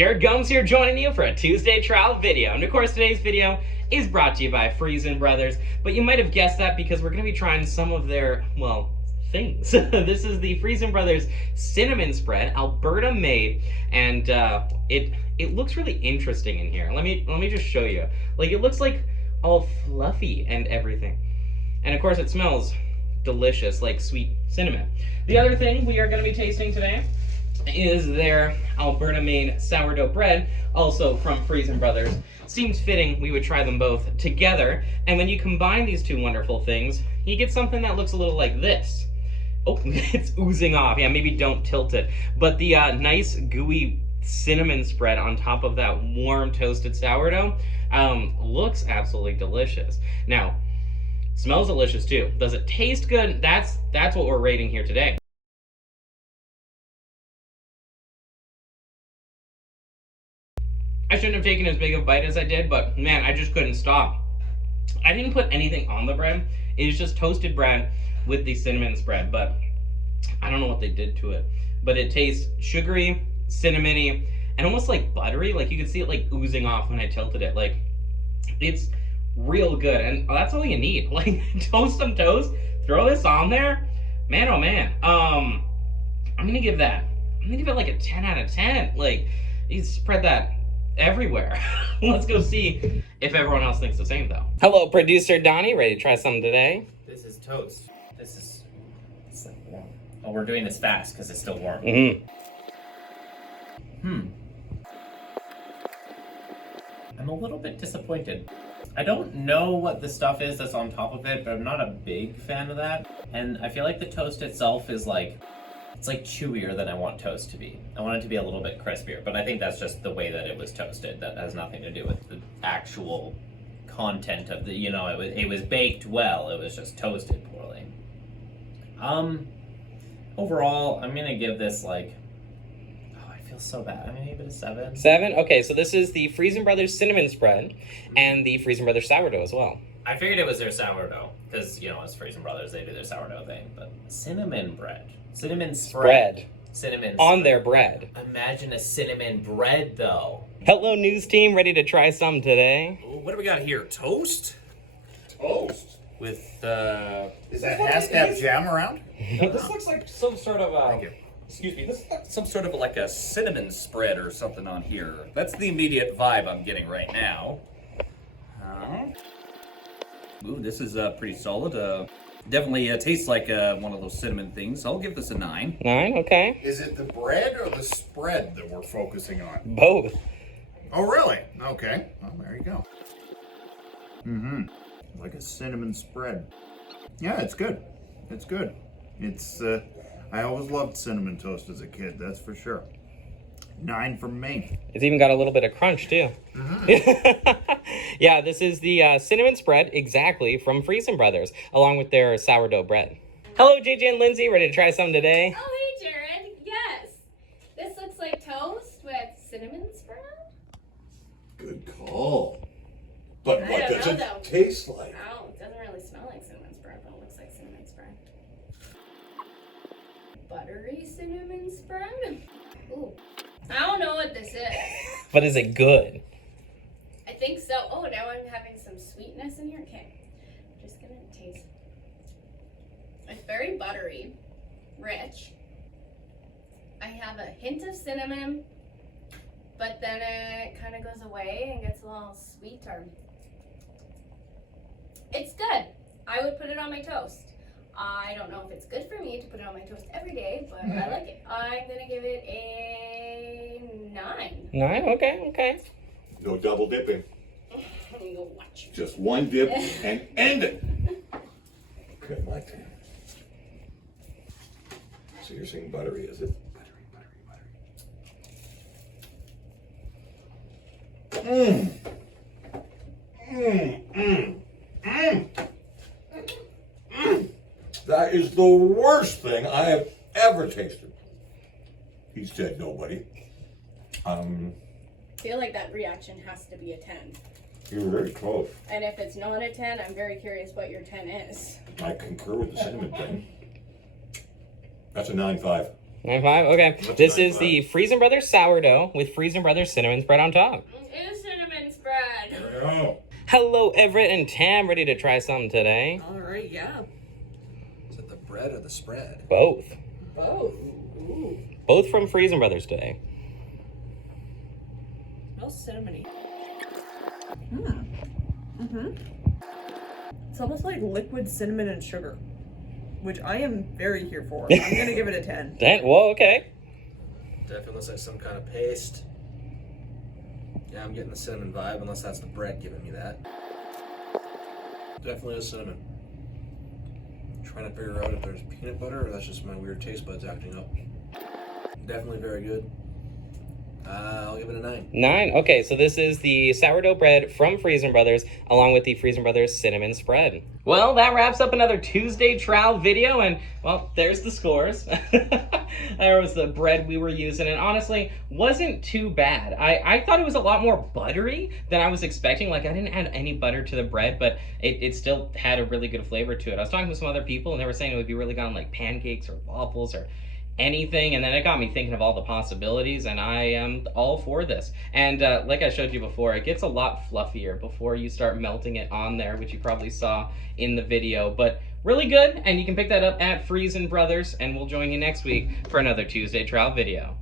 Jared Gomes here joining you for a Tuesday trial video. And of course today's video is brought to you by Freson Brothers, but you might have guessed that because we're going to be trying some of their, well, things. This is the Freson Brothers cinnamon spread, Alberta made, and it looks really interesting in here. Let me just show you. Like, it looks like all fluffy and everything. And of course it smells delicious, like sweet cinnamon. The other thing we are going to be tasting today is their Alberta-made sourdough bread, also from Freson Brothers. Seems fitting we would try them both together, and when you combine these two wonderful things, you get something that looks a little like this. Oh, it's oozing off. Yeah, maybe don't tilt it. But the nice gooey cinnamon spread on top of that warm toasted sourdough looks absolutely delicious. Now, smells delicious too. Does it taste good? That's what we're rating here today. I shouldn't have taken as big of a bite as I did, but man, I just couldn't stop. I didn't put anything on the bread. It is just toasted bread with the cinnamon spread, but I don't know what they did to it. But it tastes sugary, cinnamony, and almost like buttery. Like, you can see it like oozing off when I tilted it. Like, it's real good, and that's all you need. Like, toast some toast, throw this on there. Man, oh man. I'm gonna give it like a 10 out of 10. Like, you spread that everywhere. Let's go see if everyone else thinks the same though. Hello, producer Donnie. Ready to try something today? This is toast. It's like warm. Oh, we're doing this fast because it's still warm. I'm a little bit disappointed. I don't know what the stuff is that's on top of it, but I'm not a big fan of that. And I feel like the toast itself is like, it's like chewier than I want toast to be. I want it to be a little bit crispier, but I think that's just the way that it was toasted. That has nothing to do with the actual content of the, you know, it was baked well, it was just toasted poorly. Overall, I'm gonna give this like, oh, I feel so bad. I'm gonna give it a 7. 7? Okay, so this is the Freson Brothers cinnamon spread and the Freson Brothers sourdough as well. I figured it was their sourdough, because, you know, it's Freson Brothers, they do their sourdough thing, but cinnamon bread. Cinnamon spread. Cinnamon on their bread. Imagine a cinnamon bread, though. Hello, news team. Ready to try some today? What do we got here? Toast? Toast? With, Is that Haskap jam around? No, this looks like some sort of, excuse me, this looks like some sort of like a cinnamon spread or something on here. That's the immediate vibe I'm getting right now. Ooh, this is pretty solid. Definitely tastes like one of those cinnamon things. I'll give this a 9. 9, okay. Is it the bread or the spread that we're focusing on? Both. Oh, really? Okay. Well, there you go. Like a cinnamon spread. Yeah, it's good. It's good. It's, I always loved cinnamon toast as a kid, that's for sure. 9 from me. It's even got a little bit of crunch, too. Yeah, this is the cinnamon spread, exactly, from Freson Brothers, along with their sourdough bread. Hello, JJ and Lindsay. Ready to try some today? Oh, hey, Jared. Yes. This looks like toast with cinnamon spread. Good call. But I what don't does know, it though. taste like? Oh, it doesn't really smell like cinnamon spread, but it looks like cinnamon spread. Buttery cinnamon spread? Ooh. I don't know what this is. But is it good? I think so. Oh, now I'm having some sweetness in here. Okay. I'm just going to taste. It's very buttery, rich. I have a hint of cinnamon, but then it kind of goes away and gets a little sweeter. It's good. I would put it on my toast. I don't know if it's good for me to put it on my toast every day, but I like it. I'm going to give it a 9. 9? Okay. No double dipping. You go watch. Just one dip and end it. Okay, my turn. So you're saying buttery, is it? That is the worst thing I have ever tasted. He said nobody. I feel like that reaction has to be a 10. You're very close. And if it's not a 10, I'm very curious what your 10 is. I concur with the cinnamon thing. That's a 9.5. High five? Okay. What's This high is the Freson Brothers sourdough with Freson Brothers cinnamon spread on top. It is cinnamon spread. Oh. Hello, Everett and Tam. Ready to try something today? All right, yeah. Is it the bread or the spread? Both. Both. Ooh. Both from Freson Brothers today. Smells cinnamony. It's almost like liquid cinnamon and sugar, which I am very here for. I'm gonna give it a 10. Whoa, okay. Definitely looks like some kind of paste. Yeah, I'm getting the cinnamon vibe, unless that's the bread giving me that. Definitely a cinnamon. Trying to figure out if there's peanut butter or that's just my weird taste buds acting up. Definitely very good. I'll give it a 9. 9. Okay, so this is the sourdough bread from Freson Brothers, along with the Freson Brothers cinnamon spread. Well, that wraps up another Tuesday trial video, and, well, there's the scores. There was the bread we were using, and honestly, wasn't too bad. I thought it was a lot more buttery than I was expecting. Like, I didn't add any butter to the bread, but it still had a really good flavor to it. I was talking with some other people, and they were saying it would be really good on, like, pancakes or waffles or anything, and then it got me thinking of all the possibilities, and I am all for this. And like I showed you before, it gets a lot fluffier before you start melting it on there, which you probably saw in the video, but really good. And you can pick that up at Freson Brothers, and we'll join you next week for another Tuesday trial video.